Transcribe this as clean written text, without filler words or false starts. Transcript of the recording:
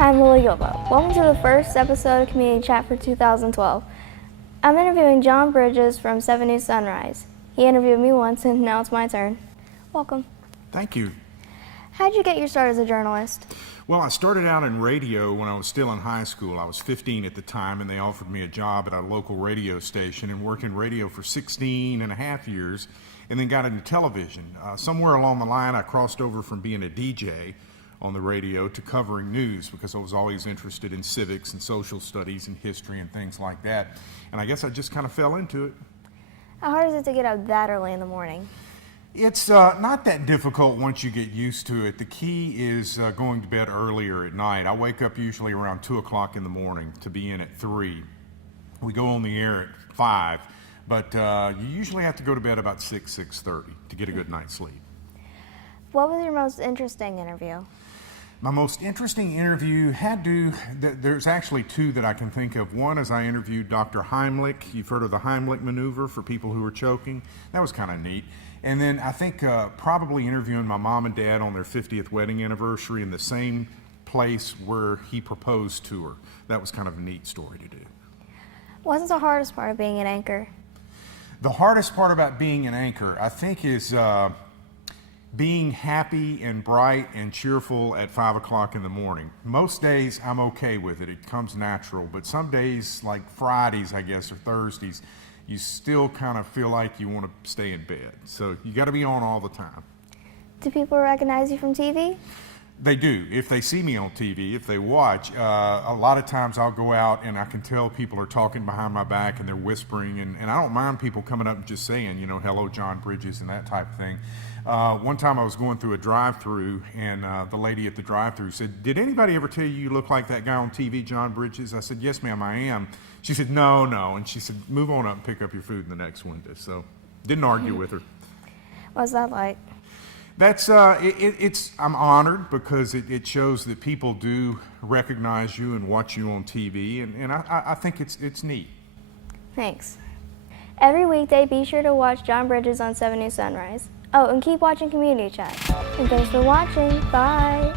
Hi, I'm Lily Gilbo. Welcome to the first episode of Community Chat for 2012. I'm interviewing John Bridges from 7 News Sunrise. He interviewed me once and now it's my turn. Welcome. Thank you. How'd you get your start as a journalist? Well, I started out in radio when I was still in high school. I was 15 at the time, and they offered me a job at a local radio station and worked in radio for 16 and a half years, and then got into television. Somewhere along the line, I crossed over from being a DJ on the radio to covering news because I was always interested in civics and social studies and history and things like that. And I guess I just kind of fell into it. How hard is it to get up that early in the morning? It's not that difficult once you get used to it. The key is going to bed earlier at night. I wake up usually around 2 o'clock in the morning to be in at 3. We go on the air at 5, but you usually have to go to bed about 6:30 to get a good night's sleep. What was your most interesting interview? My most interesting interview there's actually two that I can think of. One is I interviewed Dr. Heimlich. You've heard of the Heimlich maneuver for people who are choking. That was kind of neat. And then I think probably interviewing my mom and dad on their 50th wedding anniversary in the same place where he proposed to her. That was kind of a neat story to do. What's the hardest part of being an anchor? The hardest part about being an anchor, I think, is being happy and bright and cheerful at 5 o'clock in the morning. Most days I'm okay with it. It comes natural. But some days, like Fridays, I guess, or Thursdays, you still kind of feel like you want to stay in bed. So you got to be on all the time. Do people recognize you from TV? They do. If they see me on TV, if they watch, a lot of times I'll go out and I can tell people are talking behind my back and they're whispering, and I don't mind people coming up and just saying, hello, John Bridges, and that type of thing. One time I was going through a drive-thru, and the lady at the drive-thru said, "Did anybody ever tell you look like that guy on TV, John Bridges?" I said, "Yes, ma'am, I am." She said, no, and she said, "Move on up and pick up your food in the next window." So didn't argue with her. What's that like? That's I'm honored because it shows that people do recognize you and watch you on TV, and I think it's neat. Thanks. Every weekday, be sure to watch John Bridges on 7 News Sunrise. Oh, and keep watching Community Chat. And thanks for watching. Bye.